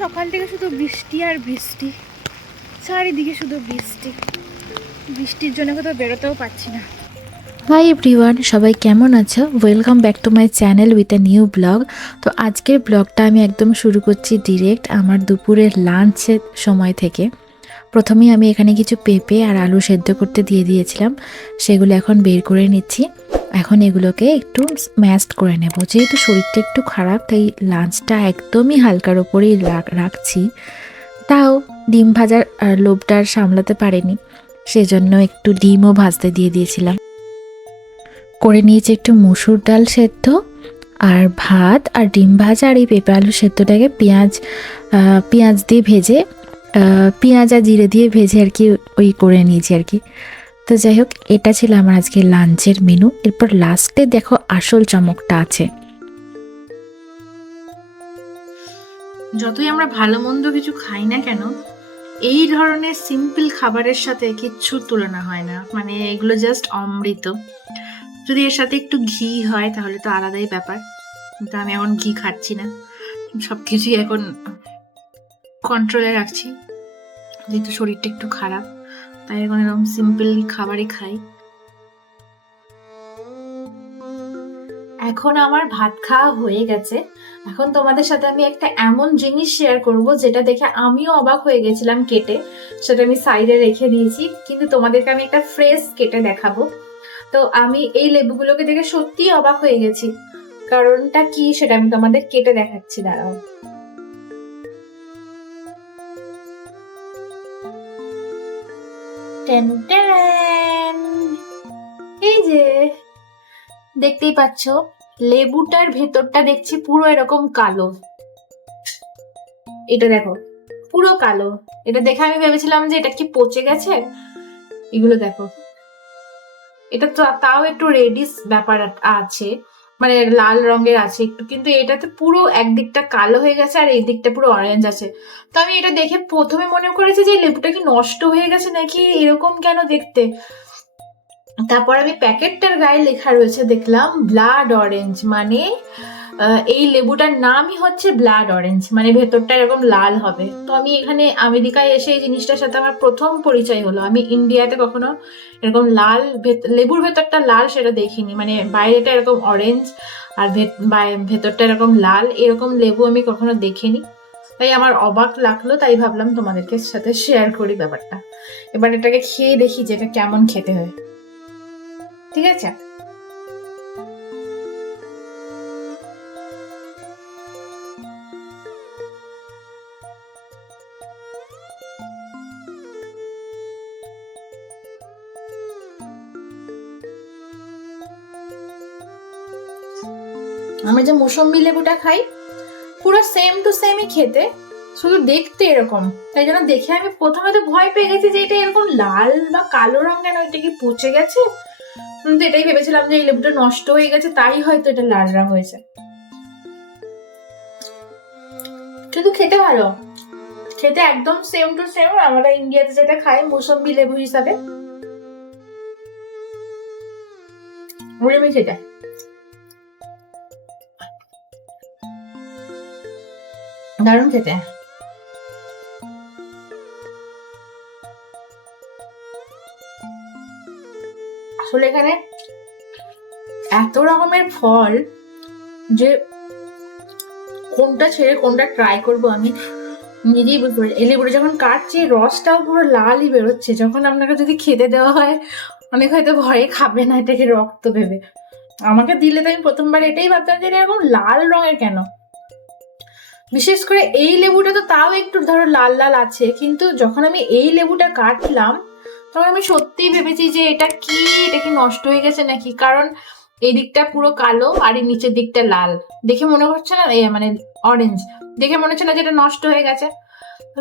সকাল থেকে শুধু বৃষ্টি আর বৃষ্টি, চারিদিকে শুধু বৃষ্টি। বৃষ্টির জন্য কোথাও বেরোতেও পারছি না। হাই এভরিওয়ান, সবাই কেমন আছো? Welcome back to my channel with a new blog. তো আজকের ব্লগটা আমি একদম শুরু করছি ডিরেক্ট আমার দুপুরের লাঞ্চের সময় থেকে। প্রথমেই আমি এখানে কিছু পেঁপে আর আলু সেদ্ধ করতে দিয়ে দিয়েছিলাম, সেগুলো এখন বের করে নিচ্ছি। এখন এগুলোকে একটু স্ম্যাশড করে নেব, যেহেতু শরীরটা একটু খারাপ তাই লাঞ্চটা একদমই হালকার ওপরেই রাখছি। তাও ডিম ভাজার লোভটা আর সামলাতে পারিনি, সেজন্য একটু ডিমও ভাজতে দিয়ে দিয়েছিলাম। করে নিয়েছি একটু মসুর ডাল সেদ্ধ আর ভাত আর ডিম ভাজা, আর এই পেঁপে আলু সেদ্ধটাকে পেঁয়াজ দিয়ে ভেজে, পেঁয়াজ আর জিরে দিয়ে ভেজে আর কি ওই করে নিয়েছি আর কি। তো যাই হোক, এটা ছিল আমার আজকে লাঞ্চের মেনু। এরপর লাস্টে দেখো আসল চমকটা আছে। যতই আমরা ভালো মন্দ কিছু খাই না কেন, এই ধরনের সিম্পল খাবারের সাথে কিচ্ছু তুলনা হয় না। মানে এগুলো জাস্ট অমৃত। যদি এর সাথে একটু ঘি হয় তাহলে তো আলাদাই ব্যাপার, কিন্তু আমি এখন ঘি খাচ্ছি না, সবকিছুই এখন কন্ট্রোলে রাখছি, যেহেতু শরীরটা একটু খারাপ। তাই এখন এরকম সিম্পল খাবারই খাই। এখন আমার ভাত খাওয়া হয়ে গেছে। এখন তোমাদের সাথে আমি একটা এমন জিনিস শেয়ার করব যেটা দেখে আমিও অবাক হয়ে গেছিলাম কেটে, সেটা আমি সাইডে রেখে দিয়েছি, কিন্তু তোমাদেরকে আমি একটা ফ্রেশ কেটে দেখাবো। তো আমি এই লেবুগুলোকে দেখে সত্যিই অবাক হয়ে গেছি। কারণটা কি সেটা আমি তোমাদের কেটে দেখাচ্ছি, দাঁড়াও। টেন টেন, এই যে দেখতেই পাচ্ছ, লেবুটার ভেতরটা দেখছি পুরো এরকম কালো। এটা দেখো, পুরো কালো। এটা দেখে আমি ভেবেছিলাম যে এটা কি পচে গেছে। এগুলো দেখো, এটা তো তাও একটু রেডিশ ব্যাপার আছে, মানে লাল রঙের আছে একটু, কিন্তু এটাতে পুরো একদিকটা কালো হয়ে গেছে আর এই দিকটা পুরো অরেঞ্জ আছে। তো আমি এটা দেখে প্রথমে মনে করেছি যে লেবুটা কি নষ্ট হয়ে গেছে নাকি, এরকম কেন দেখতে। তারপর আমি প্যাকেটটার গায়ে লেখা রয়েছে দেখলাম ব্লাড অরেঞ্জ, মানে এই লেবুটার নামই হচ্ছে ব্লাড অরেঞ্জ, মানে ভেতরটা এরকম লাল হবে। তো আমি এখানে আমেরিকায় এসে এই জিনিসটার সাথে আমার প্রথম পরিচয় হলো। আমি ইন্ডিয়াতে কখনো এরকম লাল লেবুর ভেতরটা লাল সেটা দেখিনি, মানে বাইরেটা এরকম অরেঞ্জ আর ভেতরটা এরকম লাল, এরকম লেবু আমি কখনো দেখিনি। তাই আমার অবাক লাগলো, তাই ভাবলাম তোমাদেরকে সাথে শেয়ার করি ব্যাপারটা। এবার এটাকে খেয়ে দেখি যে এটা কেমন খেতে হয়, ঠিক আছে? আমরা যে মৌসম্বি লেবুটা খাই পুরো সেম টু সেমই খেতে, শুধু দেখতে এরকম। তাই জন্য দেখে আমি প্রথমে তো ভয় পেয়ে গেছি যে এটা এরকম লাল বা কালো রঙ কেন, এটা কি পচে গেছে। কিন্তু এটাই ভেবেছিলাম যে এই লেবুটা নষ্ট হয়ে গেছে, তাই হয়তো এটা লাল রঙ হয়েছে। কিন্তু খেতে ভালো, খেতে একদম সেম টু সেম আমরা ইন্ডিয়াতে যেটা খাই মৌসম্বি লেবু হিসাবে, ওরকমই খেতে। দারুণ খেতে। আসলে এখানে এত রকমের ফল যে কোনটা ছেড়ে কোনটা ট্রাই করব আমি নিজেই বুঝতে পারি। এই লেবুটা যখন কাটছি রসটাও পুরো লালই বেরোচ্ছে, যখন আপনাকে যদি খেতে দেওয়া হয় অনেক হয়তো ভয়ে খাবে না এটাকে রক্ত ভেবে। আমাকে দিলে তো আমি প্রথমবার এটাই ভাবতাম যে এটা এরকম লাল রঙের কেন। বিশেষ করে এই লেবুটা তো তাও একটু ধরো লাল লাল আছে, কিন্তু যখন আমি এই লেবুটা কাটলাম তখন আমি সত্যিই ভেবেছি যে এটা কি নষ্ট হয়ে গেছে নাকি, কারণ এই দিকটা পুরো কালো আর এই নিচের দিকটা লাল। দেখে মনে হচ্ছে না, মানে অরেঞ্জ, দেখে মনে হচ্ছে না যেটা নষ্ট হয়ে গেছে।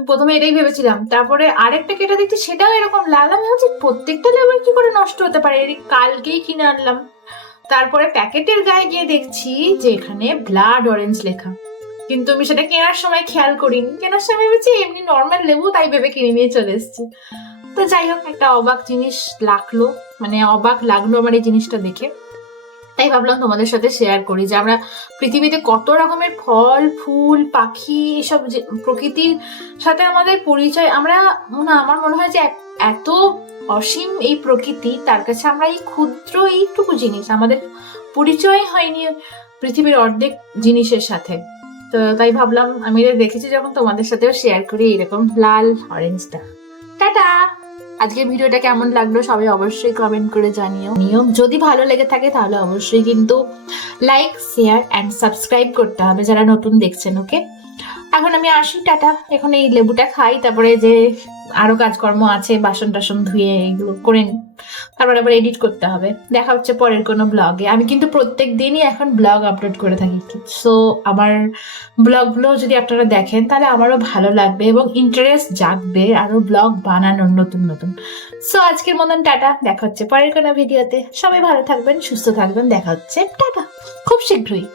প্রথমে এটাই ভেবেছিলাম, তারপরে আরেকটা কেটে দেখছি সেটাও এরকম লাল। আমি ভাবছি প্রত্যেকটা লেবু কি করে নষ্ট হতে পারে, এর কালকেই কিনে আনলাম। তারপরে প্যাকেটের গায়ে গিয়ে দেখছি যে এখানে ব্লাড অরেঞ্জ লেখা, কিন্তু আমি সেটা কেনার সময় খেয়াল করিনি। কেনার সময় ভেবেছি এমনি নর্মাল লেবু, তাই ভেবে কিনে নিয়ে চলে এসেছি। তো যাই হোক, একটা অবাক জিনিস লাগলো, মানে অবাক লাগলো আমার এই জিনিসটা দেখে। তাই ভাবলাম তোমাদের সাথে শেয়ার করি যে আমরা পৃথিবীতে কত রকমের ফল ফুল পাখি এসব যে প্রকৃতির সাথে আমাদের পরিচয়, আমার মনে হয় যে এত অসীম এই প্রকৃতি, তার কাছে আমরা এই ক্ষুদ্র এইটুকু জিনিস, আমাদের পরিচয় হয়নি পৃথিবীর অর্ধেক জিনিসের সাথে। তো তাই ভাবলাম আমি এটা দেখেছি যখন তোমাদের সাথেও শেয়ার করি এরকম লাল অরেঞ্জটা। টাটা। আজকের ভিডিওটা কেমন লাগলো সবাই অবশ্যই কমেন্ট করে জানিও। যদি ভালো লেগে থাকে তাহলে অবশ্যই কিন্তু লাইক শেয়ার অ্যান্ড সাবস্ক্রাইব করতে হবে যারা নতুন দেখছেন। ওকে, এখন আমি আসি, টাটা। এখন এই লেবুটা খাই, তারপরে যে আরো কাজকর্ম আছে, বাসন টাসন ধুয়ে এগুলো করে নিই, তারপরে আবার এডিট করতে হবে। দেখা হচ্ছে পরের কোনো ব্লগে। আমি কিন্তু প্রত্যেক দিনই এখন ব্লগ আপলোড করে থাকি, সো আমার ব্লগগুলো যদি আপনারা দেখেন তাহলে আমারও ভালো লাগবে এবং ইন্টারেস্ট জাগবে আরো ব্লগ বানানোর নতুন নতুন। সো আজকের মতন টাটা, দেখা হচ্ছে পরের কোনো ভিডিওতে। সবাই ভালো থাকবেন, সুস্থ থাকবেন, দেখা হচ্ছে টাটা খুব শীঘ্রই।